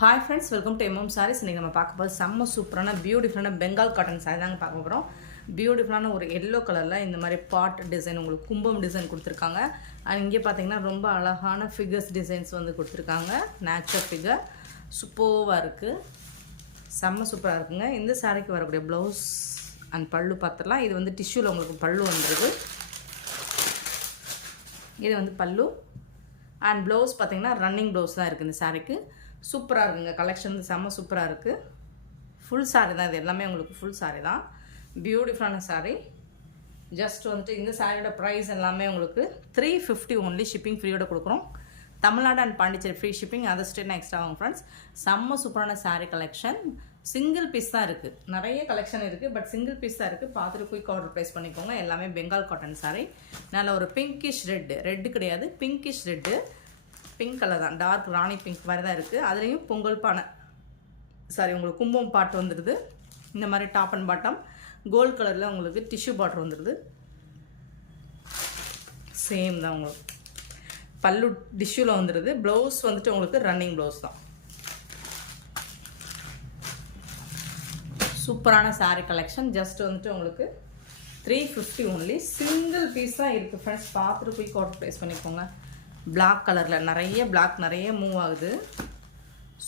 Hi friends, welcome to MM sarees. இன்றைக்கி நம்ம பார்க்க போகிறது செம்ம சூப்பரான பியூட்டிஃபுல்லான பெங்கால் காட்டன் சாரி தாங்க பார்க்க போகிறோம். பியூட்டிஃபுல்லான ஒரு எல்லோ கலரில் இந்த மாதிரி பாட் டிசைன், உங்களுக்கு கும்பம் டிசைன் கொடுத்துருக்காங்க. அண்ட் இங்கே பார்த்தீங்கன்னா ரொம்ப அழகான ஃபிகர்ஸ் டிசைன்ஸ் வந்து கொடுத்துருக்காங்க. நேச்சுரல் ஃபிகர் சூப்பராக இருக்குது, செம்ம சூப்பராக இருக்குங்க. இந்த சாரிக்கு வரக்கூடிய ப்ளவுஸ் அண்ட் பல்லு பார்த்துடலாம். இது வந்து டிஷ்யூவில் உங்களுக்கு பல்லு வந்துடுது. இது வந்து பல்லு அண்ட் ப்ளவுஸ் பார்த்தீங்கன்னா ரன்னிங் ப்ளவுஸ் தான் இருக்குது இந்த சாரிக்கு. சூப்பராக இருக்குங்க, கலெக்ஷன் வந்து செம்ம சூப்பராக இருக்குது. ஃபுல் சாரீ தான், இது எல்லாமே உங்களுக்கு ஃபுல் சாரீ தான். பியூட்டிஃபுல்லான சாரீ. ஜஸ்ட் வந்துட்டு இந்த சாரியோட ப்ரைஸ் எல்லாமே உங்களுக்கு 350 ஒன்லி. ஷிப்பிங் ஃப்ரீயோட கொடுக்குறோம். Tamil Nadu and Pondicherry free shipping, other ஸ்டேட்னா எக்ஸ்ட்ரா ஆகும் ஃப்ரெண்ட்ஸ். செம்ம சூப்பரான சாரீ கலெக்ஷன். சிங்கிள் பீஸ் தான் இருக்குது, நிறைய கலெக்ஷன் இருக்குது, பட் சிங்கிள் பீஸ் தான் இருக்குது. பார்த்துட்டு குயிக் ஆர்டர் ப்ளேஸ் பண்ணிக்கோங்க. எல்லாமே பெங்கால் காட்டன் சாரீ. நல்ல ஒரு பிங்கிஷ் ரெட்டு கிடையாது, பிங்கிஷ் ரெட்டு, பிங்க் கலர் தான், டார்க் ராணி பிங்க் மாதிரி தான் இருக்குது. அதுலேயும் பொங்கல் பானை உங்களுக்கு கும்பம் பாட்டு வந்துடுது. இந்த மாதிரி டாப் அண்ட் பாட்டம் கோல்ட் கலரில் உங்களுக்கு டிஷ்யூ பார்டர் வந்துடுது. சேம் தான், உங்களுக்கு பல்லு டிஷ்யூவில் வந்துடுது. ப்ளவுஸ் வந்துட்டு உங்களுக்கு ரன்னிங் ப்ளவுஸ் தான். சூப்பரான சாரீ கலெக்ஷன். ஜஸ்ட் வந்துட்டு உங்களுக்கு 350 ஒன்லி. சிங்கிள் பீஸ் தான் இருக்குது ஃப்ரெண்ட்ஸ். பார்த்துட்டு குயிக் ஆர்டர் ப்ளேஸ் பண்ணிக்கோங்க. பிளாக் கலரில் நிறைய மூவ் ஆகுது.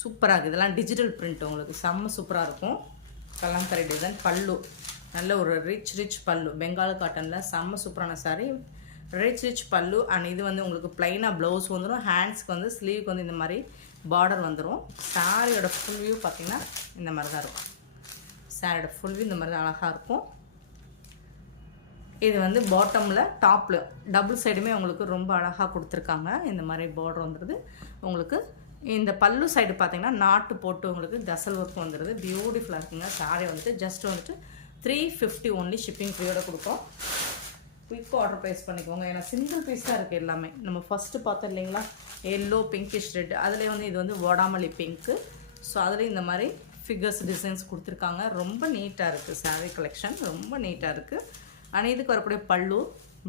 சூப்பராக இருக்குது. இதெல்லாம் டிஜிட்டல் பிரிண்ட், உங்களுக்கு செம்ம சூப்பராக இருக்கும். கலங்கரை டிசைன் பல்லு, நல்ல ஒரு ரிச் பல்லு. பெங்கால் காட்டனில் செம்ம சூப்பரான சாரீ. ரிச் பல்லு. அண்ட் இது வந்து உங்களுக்கு ப்ளைனாக ப்ளவுஸ் வந்துடும். ஹேண்ட்ஸ்க்கு வந்து ஸ்லீவுக்கு வந்து இந்த மாதிரி பார்டர் வந்துடும். சாரியோட ஃபுல் வியூ பார்த்திங்கன்னா இந்த மாதிரி தான் இருக்கும். சாரியோட ஃபுல் வியூ இந்த மாதிரி தான் அழகாக இருக்கும். இது வந்து பாட்டமில் டாப்பில் டபுள் சைடுமே உங்களுக்கு ரொம்ப அழகாக கொடுத்துருக்காங்க. இந்த மாதிரி பார்டர் வந்துடுது. உங்களுக்கு இந்த பல்லு சைடு பார்த்தீங்கன்னா நாட்டு போட்டு உங்களுக்கு டசல் ஒர்க் வந்துடுது. பியூட்டிஃபுல்லாக இருக்குங்க சாரீ. வந்துட்டு ஜஸ்ட் வந்துட்டு 350 ஒன்லி. ஷிப்பிங் ஃப்ரீயோட கொடுப்போம். குயிக் ஆர்டர் ப்ளேஸ் பண்ணிக்கோங்க. ஏன்னா சிங்கிள் பீஸ் தான் இருக்குது எல்லாமே. நம்ம ஃபஸ்ட்டு பார்த்தோம் இல்லைங்களா, எல்லோ பிங்கிஷ் ரெட், அதுலேயே வந்து இது வந்து வடாமல்லி பிங்க்கு. ஸோ அதுலேயும் இந்த மாதிரி ஃபிகர்ஸ் டிசைன்ஸ் கொடுத்துருக்காங்க. ரொம்ப நீட்டாக இருக்குது சாரீ கலெக்ஷன், ரொம்ப நீட்டாக இருக்குது. ஆனால் இதுக்கு வரக்கூடிய பல்லு,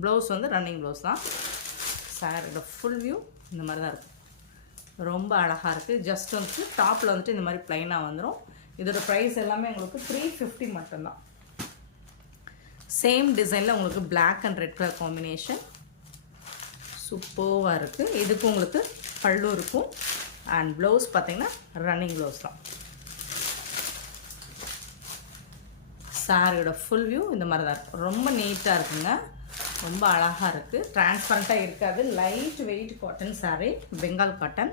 ப்ளவுஸ் வந்து ரன்னிங் ப்ளவுஸ் தான். சாரியோட ஃபுல் வியூ இந்த மாதிரி தான் இருக்குது. ரொம்ப அழகாக இருக்குது. ஜஸ்ட் வந்துட்டு டாப்பில் வந்துட்டு இந்த மாதிரி ப்ளைனாக வந்துடும். இதோட ப்ரைஸ் எல்லாமே உங்களுக்கு 350 மட்டும்தான். சேம் டிசைனில் உங்களுக்கு black and red colour combination சூப்பராக இருக்குது. இதுக்கு உங்களுக்கு பல்லு இருக்கும் அண்ட் ப்ளவுஸ் பார்த்திங்கன்னா ரன்னிங் ப்ளவுஸ் தான். சாரியோட ஃபுல் வியூ இந்த மாதிரி தான் இருக்கும். ரொம்ப நீட்டாக இருக்குங்க, ரொம்ப அழகாக இருக்குது. டிரான்ஸ்பரண்ட்டாக இருக்காது. Light weight cotton sari, Bengal cotton.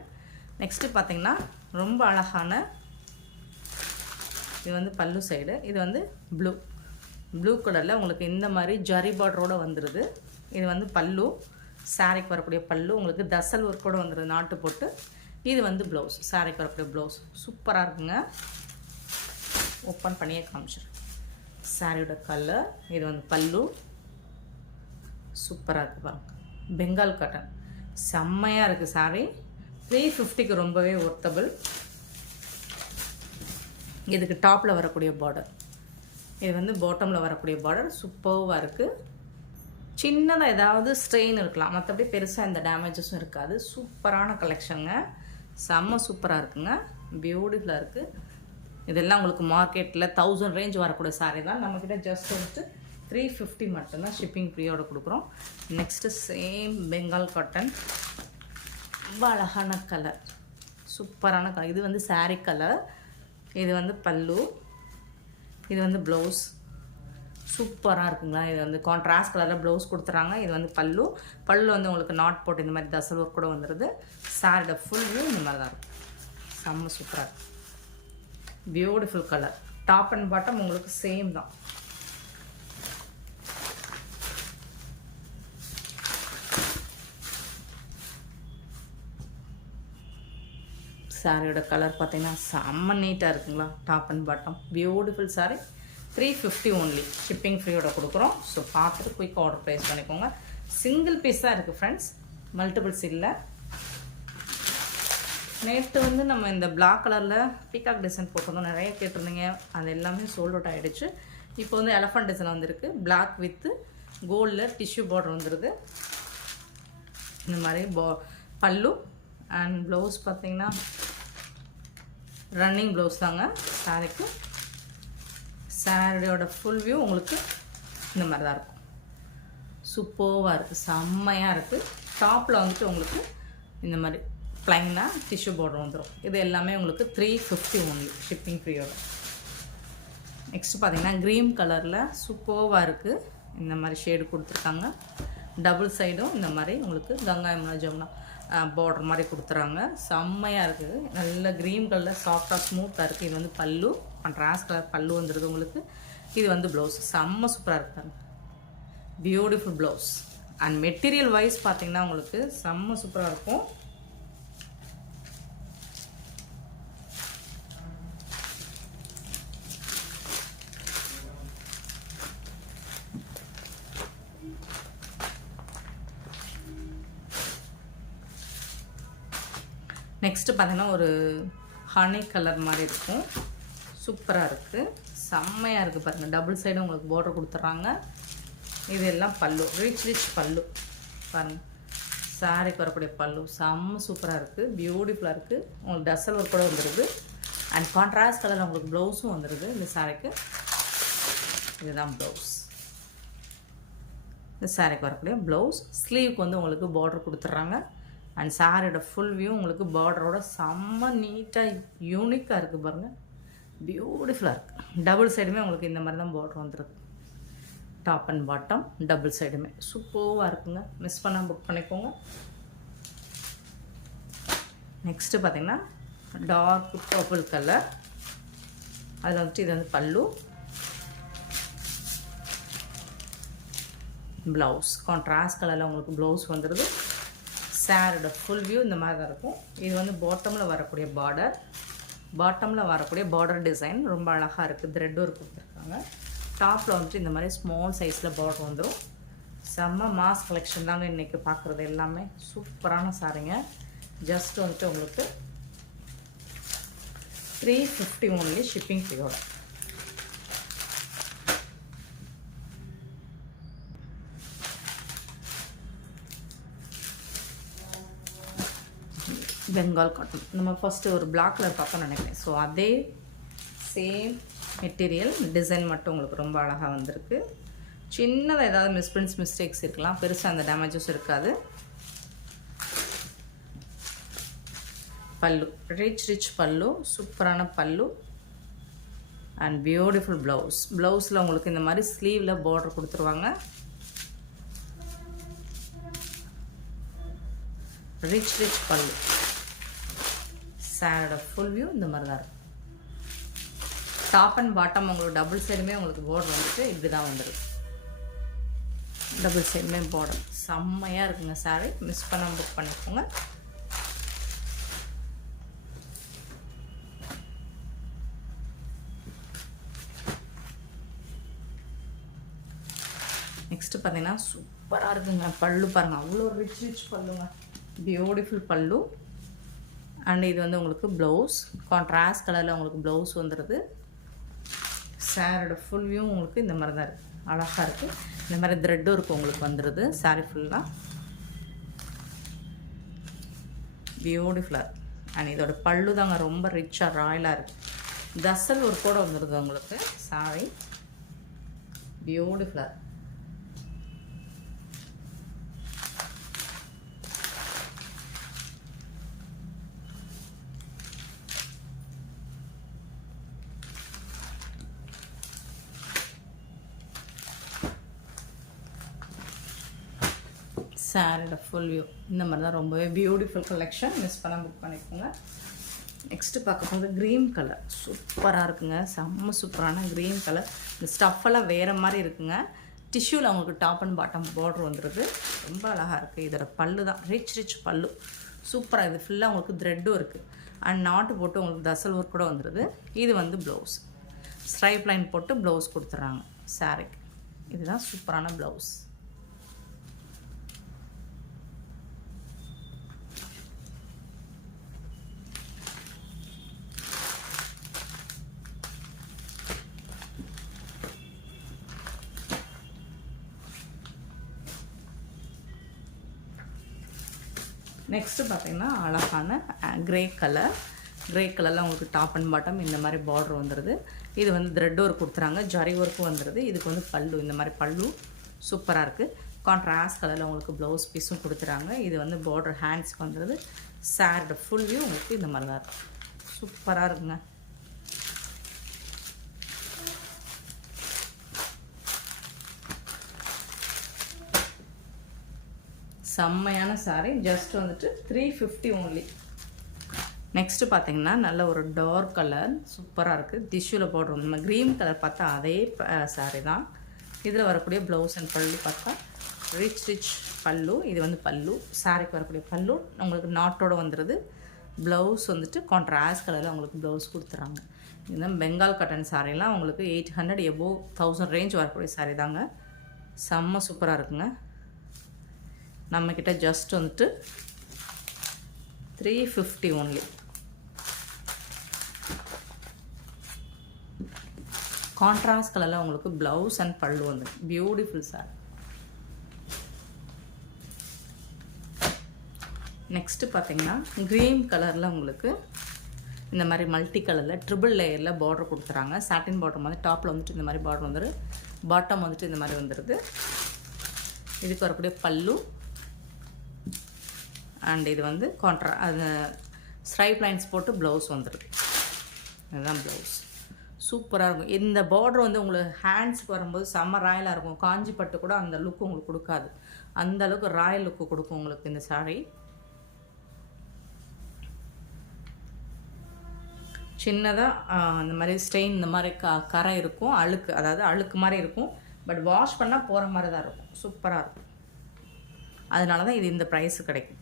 Next பார்த்திங்கன்னா ரொம்ப அழகான, இது வந்து பல்லு சைடு. இது வந்து ப்ளூ கலரில் உங்களுக்கு இந்த மாதிரி ஜரி பார்டரோடு வந்துடுது. இது வந்து பல்லு, சாரிக்கு வரக்கூடிய பல்லு உங்களுக்கு தசல் ஒர்க்கோடு வந்துடுது நாட்டு போட்டு. இது வந்து ப்ளவுஸ், சாரிக்கு வரக்கூடிய ப்ளவுஸ். சூப்பராக இருக்குங்க. ஓப்பன் பண்ணியே காமிச்சிடும் சாரியோட கலர். இது வந்து பல்லு, சூப்பராக இருக்குது பாருங்க. பெங்கால் காட்டன் செம்மையாக இருக்குது சாரீ. 350க்கு ரொம்பவே ஒர்த்தபிள். இதுக்கு டாப்பில் வரக்கூடிய பார்டர், இது வந்து பாட்டமில் வரக்கூடிய பார்டர் சூப்பராக இருக்குது. சின்னதாக ஏதாவது ஸ்ட்ரெயின் இருக்கலாம், மற்றபடி பெருசாக எந்த டேமேஜஸும் இருக்காது. சூப்பரான கலெக்ஷனுங்க, செம்ம சூப்பராக இருக்குங்க, பியூட்டிஃபுல்லாக இருக்குது. இதெல்லாம் உங்களுக்கு மார்க்கெட்டில் 1000 ரேஞ்ச் வரக்கூடிய சாரீ தான். நம்மக்கிட்ட ஜஸ்ட் வந்துட்டு 350 மட்டும்தான். ஷிப்பிங் ஃப்ரீயோட கொடுக்குறோம். நெக்ஸ்ட்டு சேம் பெங்கால் காட்டன், ரொம்ப அழகான கலர், சூப்பரான கலர். இது வந்து சாரீ கலர். இது வந்து பல்லு, இது வந்து ப்ளவுஸ். சூப்பராக இருக்குங்களா. இது வந்து கான்ட்ராஸ்ட் கலரில் ப்ளவுஸ் கொடுத்துறாங்க. இது வந்து பல்லு வந்து உங்களுக்கு நாட் போட்டு இந்த மாதிரி தசல் ஒர்க் கூட வந்துடுது. சாரியோட ஃபுல் வியூ இந்த மாதிரி தான் இருக்கும். செம்ம சூப்பராக இருக்கும். Beautiful colour. Top and bottom உங்களுக்கு சேம் தான். சாரியோட கலர் பார்த்தீங்கன்னா செம்ம நீட்டாக இருக்குங்களா. Top and bottom beautiful sari. 350 only. Shipping ஃப்ரீயோட கொடுக்குறோம். ஸோ பார்த்துட்டு குயிக் ஆர்டர் ப்ளேஸ் பண்ணிக்கோங்க. சிங்கிள் பீஸ் தான் இருக்குது ஃப்ரெண்ட்ஸ், மல்டிபிள்ஸ் இல்லை. நேற்று வந்து நம்ம இந்த பிளாக் கலரில் பீகாக் டிசைன் போட்டிருந்தோம், நிறைய கேட்டிருந்தீங்க. அது எல்லாமே சோல்ட் அவுட் ஆகிடுச்சு. இப்போ வந்து எலஃபண்ட் டிசைன் வந்துருக்கு. பிளாக் வித்து கோல்டில் டிஷ்யூ பார்டர் வந்துடுது. இந்த மாதிரி பல்லு அண்ட் ப்ளவுஸ் பார்த்திங்கன்னா ரன்னிங் ப்ளவுஸ் தாங்க சாரிக்கு. சாரியோட ஃபுல் வியூ உங்களுக்கு இந்த மாதிரி தான் இருக்கும். சூப்பராக இருக்குது, செம்மையாக இருக்குது. டாப்பில் வந்துட்டு உங்களுக்கு இந்த மாதிரி ப்ளைனாக டிஷ்யூ பார்டர் வந்துடும். இது எல்லாமே உங்களுக்கு 350 ஒன்லி ஷிப்பிங் ஃப்ரீயோட. நெக்ஸ்ட்டு பார்த்தீங்கன்னா க்ரீன் கலரில் சூப்பராக இருக்குது. இந்த மாதிரி ஷேடு கொடுத்துருக்காங்க. டபுள் சைடும் இந்த மாதிரி உங்களுக்கு கங்கா யமுனா ஜமுனா பார்டர் மாதிரி கொடுத்துறாங்க. செம்மையாக இருக்குது. நல்ல க்ரீன் கலரில் சாஃப்டாக ஸ்மூத்தாக இருக்குது. இது வந்து பல்லு, கான்ட்ராஸ்ட் கலர் பல்லு வந்துடுது உங்களுக்கு. இது வந்து ப்ளவுஸ் செம்ம சூப்பராக இருக்காங்க. Beautiful blouse. And material wise பார்த்தீங்கன்னா உங்களுக்கு செம்ம சூப்பராக இருக்கும். நெக்ஸ்ட்டு பார்த்தீங்கன்னா ஒரு ஹனி கலர் மாதிரி இருக்கும். சூப்பராக இருக்குது, செம்மையாக இருக்குது பாருங்கள். டபுள் சைடும் உங்களுக்கு பார்டர் கொடுத்துட்றாங்க. இது எல்லாம் பல்லு, ரிச் பல்லு பாருங்கள். சாரிக்கு வரக்கூடிய பல்லு செம்ம சூப்பராக இருக்குது, பியூட்டிஃபுல்லாக இருக்குது. உங்களுக்கு டசல் ஒர்க் கூட வந்துடுது. அண்ட் கான்ட்ராஸ்ட் கலர் உங்களுக்கு ப்ளவுஸும் வந்துடுது இந்த சாரிக்கு. இதுதான் ப்ளவுஸ். இந்த சாரிக்கு வரக்கூடிய ப்ளவுஸ். ஸ்லீவுக்கு வந்து உங்களுக்கு பார்டர் கொடுத்துட்றாங்க. அண்ட் சாரியோட ஃபுல் வியூ உங்களுக்கு பார்டரோட செம்ம நீட்டாக யூனிக்காக இருக்குது பாருங்கள். பியூட்டிஃபுல்லாக இருக்குது. டபுள் சைடுமே உங்களுக்கு இந்த மாதிரி தான் பார்டர் வந்துடுது. டாப் அண்ட் பாட்டம் டபுள் சைடுமே சூப்பராக இருக்குங்க. மிஸ் பண்ணால் புக் பண்ணிக்கோங்க. நெக்ஸ்ட்டு பார்த்திங்கன்னா டார்க் பர்பிள் கலர். அதில் வந்துட்டு இது வந்து பல்லு, ப்ளவுஸ் கான்ட்ராஸ்ட் கலரில் உங்களுக்கு ப்ளவுஸ் வந்துடுது. சாரோட ஃபுல் வியூ இந்த மாதிரி தான் இருக்கும். இது வந்து பாட்டமில் வரக்கூடிய பார்டர் டிசைன் ரொம்ப அழகாக இருக்குது. த்ரெட் ஒர்க் கொடுத்துருக்காங்க. டாப்பில் வந்துட்டு இந்த மாதிரி ஸ்மால் சைஸில் பார்டர் வந்துடும். செம்ம மாஸ் கலெக்ஷன் தாங்க இன்றைக்கி பார்க்குறது எல்லாமே. சூப்பரான சாரிங்க. ஜஸ்ட் வந்துட்டு உங்களுக்கு 350 ஒன்லி ஷிப்பிங் ஃப்ரீயோட. பெங்கால் காட்டன் நம்ம ஃபஸ்ட்டு ஒரு பிளாக் கலர் பார்த்தோம்னு நினைக்கிறேன். ஸோ அதே சேம் மெட்டீரியல் டிசைன் மட்டும் உங்களுக்கு ரொம்ப அழகாக வந்திருக்கு. சின்னதாக ஏதாவது மிஸ்டேக்ஸ் இருக்கலாம், பெருசாக அந்த டேமேஜஸ் இருக்காது. பல்லு ரிச் பல்லு, சூப்பரான பல்லு. அண்ட் பியூட்டிஃபுல் ப்ளவுஸில் உங்களுக்கு இந்த மாதிரி ஸ்லீவில் பார்டர் கொடுத்துருவாங்க. ரிச் பல்லு. சாரோட ஃபுல் வியூ இந்த மாதிரி தான் இருக்கும். டாப் அண்ட் பாட்டம் உங்களுக்கு டபுள் சைடுமே உங்களுக்கு பார்டர் வந்துட்டு இப்படி தான் வந்துடும். டபுள் சைடுமே பார்டர் செம்மையாக இருக்குங்க சாரி. மிஸ் பண்ணாமல் புக் பண்ணிக்கோங்க. நெக்ஸ்ட்டு பார்த்தீங்கன்னா சூப்பராக இருக்குங்க. பல்லு பாருங்கள், அவ்வளோ ரிச் பல்லுங்க. பியூட்டிஃபுல் பல்லு. அண்ட் இது வந்து உங்களுக்கு ப்ளவுஸ் கான்ட்ராஸ்ட் கலரில் உங்களுக்கு ப்ளவுஸ் வந்துடுது. சாரோட ஃபுல் வியூ உங்களுக்கு இந்த மாதிரி தான் இருக்குது. அழகாக இருக்குது. இந்த மாதிரி த்ரெட்டும் இருக்குது உங்களுக்கு வந்துடுது சாரி ஃபுல்லாக. பியூட்டிஃபுல்லாக. அண்ட் இதோட பல்லு தாங்க ரொம்ப ரிச்சாக ராயலாக இருக்குது. தசல் ஒரு கூட வந்துடுது உங்களுக்கு சாரி. பியூட்டிஃபுல்லாக. சாரியோட ஃபுல் வியூ இந்த மாதிரி தான். ரொம்பவே பியூட்டிஃபுல் கலெக்ஷன். மிஸ் பண்ண புக் பண்ணிக்கோங்க. நெக்ஸ்ட்டு பார்க்க போது க்ரீன் கலர் சூப்பராக இருக்குங்க. செம்ம சூப்பரான க்ரீன் கலர். இந்த ஸ்டஃபெல்லாம் வேறு மாதிரி இருக்குங்க. டிஷ்யூவில் அவங்களுக்கு டாப் அண்ட் பாட்டம் பார்டர் வந்துடுது. ரொம்ப அழகாக இருக்குது. இதோட பல்லு தான் ரிச் பல்லு. சூப்பராக. இது ஃபுல்லாக உங்களுக்கு த்ரெட்டும் இருக்குது. அண்ட் நாட்டு போட்டு உங்களுக்கு தசல் ஒர்க் கூட வந்துடுது. இது வந்து ப்ளவுஸ் ஸ்ட்ரைப் லைன் போட்டு ப்ளவுஸ் கொடுத்துட்றாங்க சாரிக்கு. இதுதான் சூப்பரான ப்ளவுஸ். நெக்ஸ்ட்டு பார்த்திங்கன்னா அழகான க்ரே கலர். கிரே கலரில் உங்களுக்கு டாப் அண்ட் பாட்டம் இந்த மாதிரி பார்டர் வந்துடுது. இது வந்து த்ரெட் ஒர்க் கொடுத்துறாங்க, ஜரி ஒர்க்கும் வந்துடுது. இதுக்கு வந்து பல்லு இந்த மாதிரி பல்லு சூப்பராக இருக்குது. கான்ட்ராஸ்ட் கலரில் உங்களுக்கு ப்ளவுஸ் பீஸும் கொடுத்துறாங்க. இது வந்து பார்டர் ஹேண்ட்ஸ்க்கு வந்துடுது. சாரோட ஃபுல் வியூ உங்களுக்கு இந்த மாதிரி தான் இருக்கும். சூப்பராக இருக்குங்க. செம்மையான சாரீ. ஜஸ்ட் வந்துட்டு 350 ஓன்லி. நெக்ஸ்ட்டு பார்த்தீங்கன்னா நல்ல ஒரு டார்க் கலர் சூப்பராக இருக்குது. டிஷ்யூவில் போடுறோம். நம்ம க்ரீன் கலர் பார்த்தா அதே சாரீ தான். இதில் வரக்கூடிய ப்ளவுஸ் அண்ட் பல்லு பார்த்தா ரிச் பல்லு. இது வந்து பல்லு. சாரீக்கு வரக்கூடிய பல்லு உங்களுக்கு நாட்டோடு வந்துடுது. ப்ளவுஸ் வந்துட்டு கான்ட்ராஸ்ட் கலரில் உங்களுக்கு ப்ளவுஸ் கொடுத்துறாங்க. இதுதான் பெங்கால் காட்டன் சாரீலாம் உங்களுக்கு 800 எபோவ் 1000 ரேஞ்ச் வரக்கூடிய சாரீ தாங்க. செம்ம சூப்பராக இருக்குங்க. நம்மக்கிட்ட ஜஸ்ட் வந்துட்டு 350 ஓன்லி. கான்ட்ராஸ்ட் கலரில் உங்களுக்கு ப்ளவுஸ் அண்ட் பல்லு வந்து பியூட்டிஃபுல் சார். நெக்ஸ்ட்டு பார்த்தீங்கன்னா க்ரீன் கலரில் உங்களுக்கு இந்த மாதிரி மல்டி கலரில் ட்ரிபிள் லேயரில் பார்டர் கொடுத்துறாங்க. சாட்டின் பாட்டம் வந்து டாப்பில் வந்துட்டு இந்த மாதிரி பார்டர் வந்துடும். பாட்டம் வந்துட்டு இந்த மாதிரி வந்துடுது. இதுக்கு வரக்கூடிய பல்லு அண்ட் இது வந்து அது ஸ்ட்ரைப் லைன்ஸ் போட்டு ப்ளவுஸ் வந்துடுது. இதுதான் ப்ளவுஸ். சூப்பராக இருக்கும். இந்த பார்டர் வந்து உங்களுக்கு ஹேண்ட்ஸ்க்கு வரும்போது செம்ம ராயலாக இருக்கும். காஞ்சி பட்டு கூட அந்த லுக்கு உங்களுக்கு கொடுக்காது. அந்த அளவுக்கு ராயல் லுக்கு கொடுக்கும் உங்களுக்கு இந்த சாரீ. சின்னதாக இந்த மாதிரி ஸ்டெயின் இந்த மாதிரி கரை இருக்கும். அழுக்கு, அதாவது அழுக்கு மாதிரி இருக்கும். பட் வாஷ் பண்ணால் போகிற மாதிரி தான் இருக்கும். சூப்பராக இருக்கும். அதனால தான் இது இந்த ப்ரைஸு கிடைக்கும்.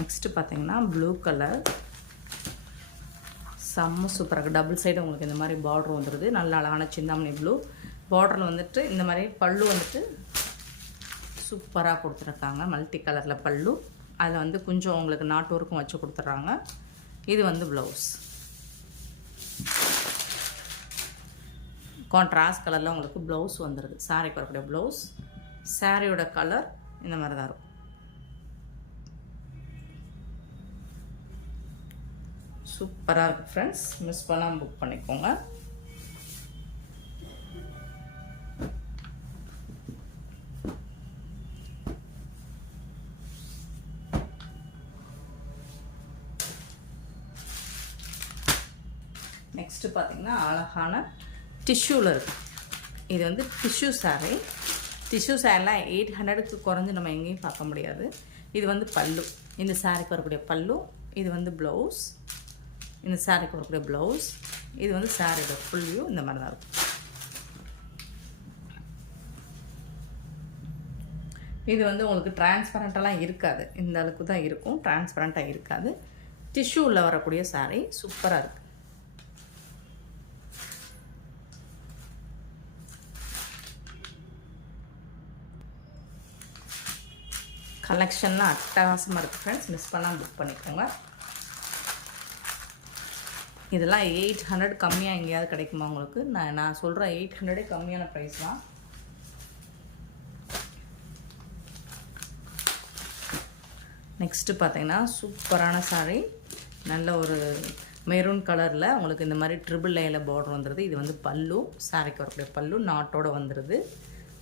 நெக்ஸ்ட்டு பார்த்தீங்கன்னா ப்ளூ கலர் செம்ம சூப்பராக இருக்குது. டபுள் சைடு உங்களுக்கு இந்த மாதிரி பார்டர் வந்துடுது. நல்ல அழகான சிந்தாமணி ப்ளூ பார்டரில் வந்துட்டு இந்த மாதிரி பல்லு வந்துட்டு சூப்பராக கொடுத்துருக்காங்க. மல்டி கலரில் பல்லு. அதில் வந்து கொஞ்சம் உங்களுக்கு நாட்டு ஒர்க்கும் வச்சு கொடுத்துட்றாங்க. இது வந்து ப்ளவுஸ். கான்ட்ராஸ்ட் கலரில் உங்களுக்கு ப்ளவுஸ் வந்துடுது. சாரீக்கு வரக்கூடிய ப்ளவுஸ். சாரியோட கலர் இந்த மாதிரி தான் இருக்கும். சூப்பராக இருக்குது ஃப்ரெண்ட்ஸ். மிஸ் பண்ணாமல் புக் பண்ணிக்கோங்க. நெக்ஸ்ட்டு பார்த்தீங்கன்னா அழகான டிஷ்யூவில் இருக்குது. இது வந்து டிஷ்யூ சாரீ. டிஷ்யூ சாரீலாம் 800க்கு குறைஞ்சி நம்ம எங்கேயும் பார்க்க முடியாது. இது வந்து பல்லு. இந்த சாரீக்கு வரக்கூடிய பல்லு. இது வந்து ப்ளவுஸ். இந்த சாரீக்கு வரக்கூடிய ப்ளவுஸ். இது வந்து சாரீயோட ஃபுல் வியூ இந்த மாதிரி தான் இருக்கும். இது வந்து உங்களுக்கு டிரான்ஸ்பரண்ட்டெல்லாம் இருக்காது. இந்த அளவுக்கு தான் இருக்கும். டிரான்ஸ்பரண்ட்டாக இருக்காது. டிஷ்யூவில் வரக்கூடிய சாரீ சூப்பராக இருக்குது. கலெக்ஷன்லாம் அட்டகாசமாக இருக்குது ஃப்ரெண்ட்ஸ். மிஸ் பண்ணாமல் புக் பண்ணிக்கோங்க. இதெல்லாம் 800 கம்மியாக எங்கேயாவது கிடைக்குமா உங்களுக்கு? நான் சொல்கிற 800 கம்மியான ப்ரைஸ் தான். நெக்ஸ்ட்டு பார்த்தீங்கன்னா சூப்பரான சாரீ. நல்ல ஒரு மெரூன் கலரில் உங்களுக்கு இந்த மாதிரி ட்ரிபிள் லேயரில் பார்டர் வந்துடுது. இது வந்து பல்லு. சாரீக்கு வரக்கூடிய பல்லு நாட்டோடு வந்துடுது.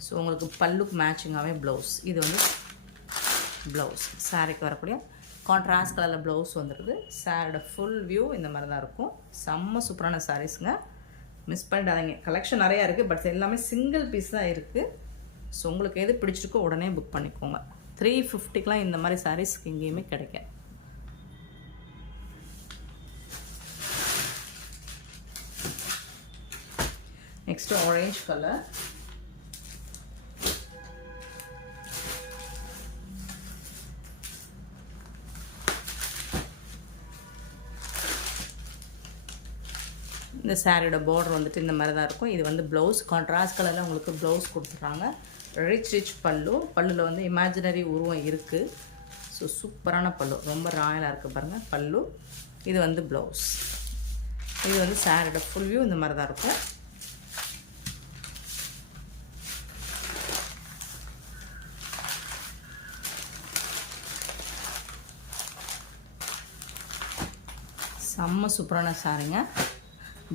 ஸோ உங்களுக்கு பல்லுக்கு மேட்சிங்காகவே ப்ளவுஸ். இது வந்து ப்ளவுஸ். சாரீக்கு வரக்கூடிய கான்ட்ராஸ்ட் கலரில் ப்ளவுஸ் வந்துடுது. சாரியோட ஃபுல் வியூ இந்த மாதிரி தான் இருக்கும். செம்ம சூப்பரான சாரீஸுங்க. மிஸ் பண்ணிடாதீங்க. கலெக்ஷன் நிறையா இருக்குது. பட் எல்லாமே சிங்கிள் பீஸ் தான் இருக்குது. ஸோ உங்களுக்கு எது பிடிச்சிருக்கோ உடனே புக் பண்ணிக்கோங்க. 350க்கெலாம் இந்த மாதிரி சாரீஸ்க்கு எங்கேயுமே கிடைக்கும். Next orange colour. இந்த சாரியோட பார்டர் வந்துட்டு இந்த மாதிரி தான் இருக்கும். இது வந்து ப்ளவுஸ். கான்ட்ராஸ்ட் கலரில் உங்களுக்கு ப்ளவுஸ் கொடுத்துட்றாங்க. ரிச் பல்லு. பல்லுவில் வந்து இமேஜினரி உருவம் இருக்குது. ஸோ சூப்பரான பல்லு. ரொம்ப ராயலாக இருக்குது பாருங்கள் பல்லு. இது வந்து ப்ளவுஸ். இது வந்து சாரியோட ஃபுல் வியூ இந்த மாதிரி தான் இருக்கும். செம்ம சூப்பரான சாரீங்க.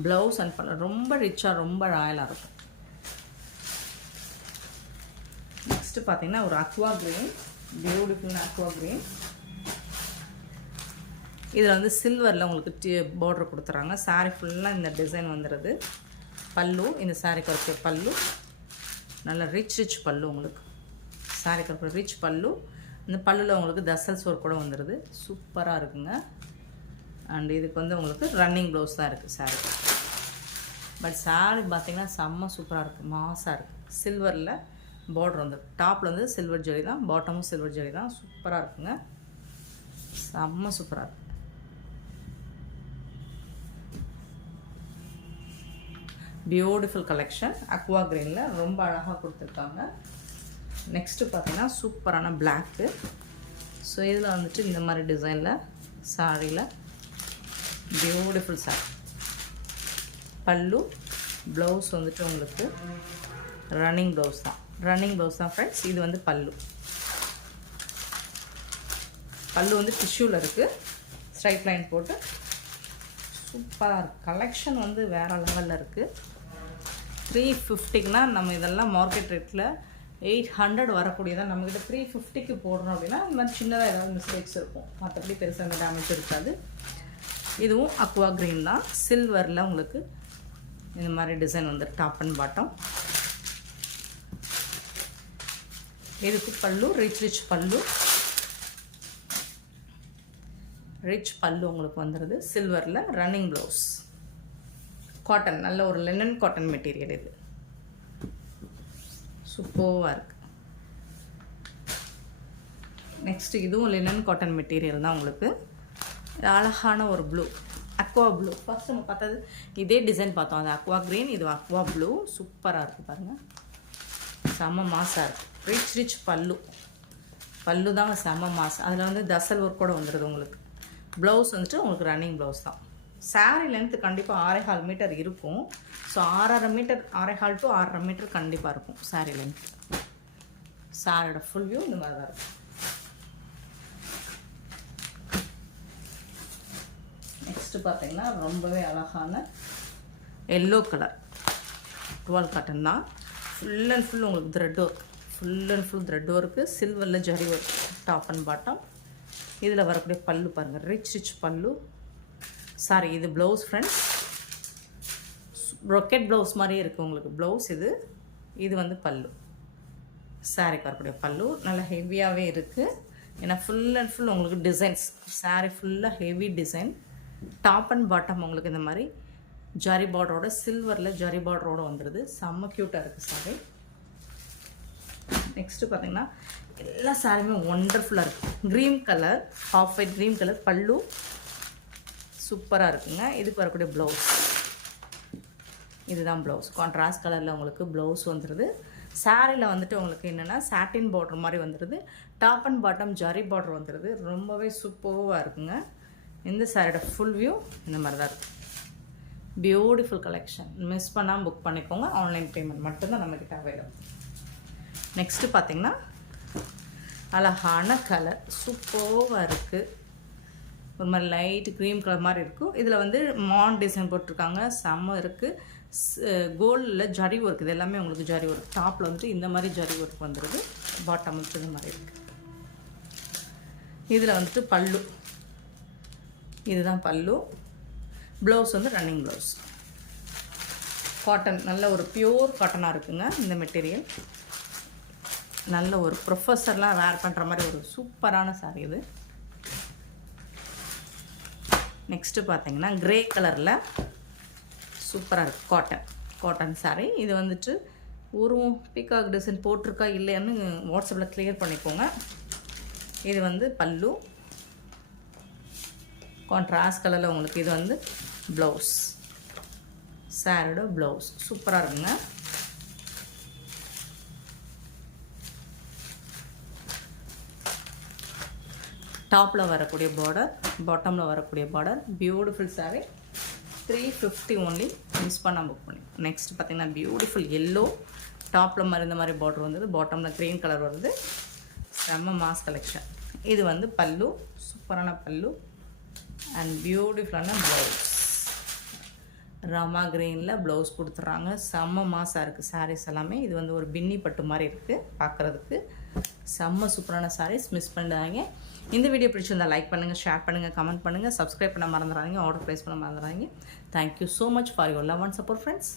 ப்ளவுஸ் அண்ட் பல்லு ரொம்ப ரிச்சாக ரொம்ப ராயலாக இருக்கும். நெக்ஸ்ட்டு பார்த்தீங்கன்னா ஒரு அக்வா க்ரீன், பியூட்டிஃபுல்லான அக்வா க்ரீன். இதில் வந்து சில்வரில் உங்களுக்கு பார்டர் கொடுத்துறாங்க. சாரீ ஃபுல்லாக இந்த டிசைன் வந்துடுது. பல்லு, இந்த சாரீக்கு இருக்கிற பல்லு நல்ல ரிச் பல்லு உங்களுக்கு. சாரீக்கு இருக்கிற ரிச் பல்லு. இந்த பல்லுவில் உங்களுக்கு தசல்ஸ் ஒர்க் கூட வந்துடுது. சூப்பராக இருக்குங்க. அண்ட் இதுக்கு வந்து உங்களுக்கு ரன்னிங் ப்ளவுஸ் தான் இருக்குது சாரீ. பட் சாரீ பார்த்திங்கன்னா செம்ம சூப்பராக இருக்குது, மாஸாக இருக்குது. சில்வரில் பார்டர் வந்து டாப்பில் வந்து சில்வர் ஜரி தான், பாட்டமும் சில்வர் ஜரி தான். சூப்பராக இருக்குங்க, செம்ம சூப்பராக இருக்குது. Beautiful collection. அக்வா க்ரீனில் ரொம்ப அழகாக கொடுத்துருக்காங்க. நெக்ஸ்ட்டு பார்த்தீங்கன்னா சூப்பரான பிளாக்கு. ஸோ இதில் வந்துட்டு இந்த மாதிரி டிசைனில் சாரியில் பியூட்டிஃபுல் சாரி. பல்லு, ப்ளவுஸ் வந்துட்டு உங்களுக்கு ரன்னிங் ப்ளவுஸ் தான் ஃப்ரெண்ட்ஸ். இது வந்து பல்லு வந்து டிஷ்யூவில் இருக்குது. ஸ்ட்ரைட் லைன் போட்டு சூப்பராக இருக்குது. கலெக்ஷன் வந்து வேறு லெவலில் இருக்குது. 350க்குனா நம்ம இதெல்லாம் மார்க்கெட் ரேட்டில் 800 வரக்கூடியதான். நம்மக்கிட்ட 350க்கு போடுறோம் அப்படின்னா இந்த மாதிரி சின்னதாக ஏதாவது மிஸ்டேக்ஸ் இருக்கும், மற்றபடி பெருசாக அந்த டேமேஜ் இருக்காது. இதுவும் அக்வா க்ரீன் தான். சில்வரில் உங்களுக்கு இந்த மாதிரி டிசைன் வந்து டாப் அண்ட் பாட்டம். இதுக்கு பல்லு ரிச் பல்லு உங்களுக்கு வந்துடுது. சில்வரில் ரன்னிங் ப்ளவுஸ். காட்டன், நல்ல ஒரு லினன் காட்டன் மெட்டீரியல். இது சூப்பராக இருக்குது. நெக்ஸ்ட்டு இதுவும் லினன் காட்டன் மெட்டீரியல் தான் உங்களுக்கு. அழகான ஒரு ப்ளூ, அக்வா ப்ளூ. ஃபஸ்ட் நம்ம பார்த்தது இதே டிசைன் பார்த்தோம், அது அக்வா க்ரீன், இது அக்வா ப்ளூ. சூப்பராக இருக்குது பாருங்கள், செம்ம மாசாக இருக்குது. ரிச் பல்லு தாங்க செம்ம மாசம். அதில் வந்து தசல் ஒர்க் கூட வந்துடுது உங்களுக்கு. ப்ளவுஸ் வந்துட்டு உங்களுக்கு ரன்னிங் ப்ளவுஸ் தான். சாரீ லென்த்து கண்டிப்பாக 6.25 மீட்டர் இருக்கும். ஸோ 6.5 மீட்டர், 6.25 to 6.5 மீட்டர் கண்டிப்பாக இருக்கும் சாரீ லென்த். சாரியோட ஃபுல் வியூ இந்த மாதிரி தான் இருக்கும். நெக்ஸ்ட்டு பார்த்தீங்கன்னா ரொம்பவே அழகான எல்லோ கலர் 12 காட்டன் தான். ஃபுல் அண்ட் ஃபுல் உங்களுக்கு த்ரெட் ஒர்க்கு, சில்வரில் zari work, top and bottom. இதில் வரக்கூடிய பல்லு பாருங்கள், ரிச் பல்லு. சாரி, இது ப்ளவுஸ் ஃப்ரெண்ட்ஸ். ப்ரொக்கெட் ப்ளவுஸ் மாதிரியே இருக்குது உங்களுக்கு ப்ளவுஸ். இது வந்து பல்லு. சாரிக்கு வரக்கூடிய பல்லு நல்லா ஹெவியாகவே இருக்குது. ஏன்னா ஃபுல் அண்ட் ஃபுல் உங்களுக்கு டிசைன்ஸ். சாரீ ஃபுல்லாக heavy design. Top and bottom உங்களுக்கு இந்த மாதிரி ஜரி பார்டரோட, சில்வரில் ஜரி பார்டரோடு வந்துடுது. செம்ம க்யூட்டாக இருக்குது சாரீ. நெக்ஸ்ட்டு பார்த்தீங்கன்னா எல்லா சாரியுமே ஒண்டர்ஃபுல்லாக இருக்குது. Green colour, off white green colour pallu சூப்பராக இருக்குங்க. இதுக்கு வரக்கூடிய ப்ளவுஸ், இதுதான் ப்ளவுஸ். கான்ட்ராஸ்ட் கலரில் உங்களுக்கு ப்ளவுஸ் வந்துடுது. சாரியில் வந்துட்டு உங்களுக்கு என்னென்னா சாட்டின் பார்டர் மாதிரி வந்துடுது. Top and bottom zari border வந்துடுது. ரொம்பவே சூப்பராக இருக்குங்க. இந்த சாரியோட ஃபுல் வியூ இந்த மாதிரி தான் இருக்குது. Beautiful collection. மிஸ் பண்ணாமல் புக் பண்ணிக்கோங்க. ஆன்லைன் பேமெண்ட் மட்டும்தான் நம்மக்கிட்ட அவைலபிள். நெக்ஸ்ட்டு பார்த்திங்கன்னா அழகான கலர் சூப்பராக இருக்குது. ஒரு மாதிரி லைட் க்ரீம் கலர் மாதிரி இருக்கும். இதில் வந்து மான் டிசைன் போட்டிருக்காங்க, செம்ம இருக்குது. கோல்டில் ஜரி ஒர்க், இது எல்லாமே உங்களுக்கு ஜரி ஒர்க். டாப்பில் வந்துட்டு இந்த மாதிரி ஜரி ஒர்க் வந்துடுது. பாட்டம் வந்துட்டு இந்த மாதிரி இருக்குது. இதில் வந்துட்டு பல்லு, இதுதான் பல்லு. ப்ளவுஸ் வந்து ரன்னிங் ப்ளவுஸ். காட்டன், நல்ல ஒரு பியூர் காட்டனாக இருக்குங்க இந்த மெட்டீரியல். நல்ல ஒரு ப்ரொஃபஸர்லாம் வேர் பண்ணுற மாதிரி ஒரு சூப்பரான சாரீ இது. நெக்ஸ்ட்டு பார்த்தீங்கன்னா க்ரே கலரில் சூப்பராக இருக்குது காட்டன் சாரீ. இது வந்துட்டு ஒரு பீகாக் டிசைன் போட்டிருக்கா இல்லையான்னு வாட்ஸ்அப்பில் க்ளியர் பண்ணிக்கோங்க. இது வந்து பல்லு, கான்ட்ராஸ்ட் கலரில் உங்களுக்கு. இது வந்து ப்ளவுஸ், சாரியோட ப்ளவுஸ் சூப்பராக இருக்குங்க. டாப்பில் வரக்கூடிய பார்டர், பாட்டமில் வரக்கூடிய border. Beautiful sari. 350 only. Miss பண்ணால் புக் பண்ணி. நெக்ஸ்ட் பார்த்திங்கன்னா பியூட்டிஃபுல் எல்லோ. டாப்பில் மாதிரி இந்த மாதிரி பார்டர் வந்தது, பாட்டமில் க்ரீன் கலர் வருது. செம்ம மாஸ் கலெக்ஷன். இது வந்து பல்லு, சூப்பரான பல்லு. அண்ட் பியூட்டிஃபுல்லான ப்ளவுஸ். ராமா கிரீனில் ப்ளவுஸ் கொடுத்துட்றாங்க. செம்ம மாசாக இருக்குது சாரீஸ் எல்லாமே. இது வந்து ஒரு பின்னி பட்டு மாதிரி இருக்குது பார்க்குறதுக்கு. செம்ம சூப்பரான சாரீஸ், மிஸ் பண்ணிடாதீங்க. இந்த வீடியோ பிடிச்சிருந்தா லைக் பண்ணுங்கள், ஷேர் பண்ணுங்கள், கமெண்ட் பண்ணுங்கள், சப்ஸ்கிரைப் பண்ண மறந்துடாதீங்க, ஆர்டர் ப்ளேஸ் பண்ண மறந்துடாதீங்க. Thank you so much for your love and support friends.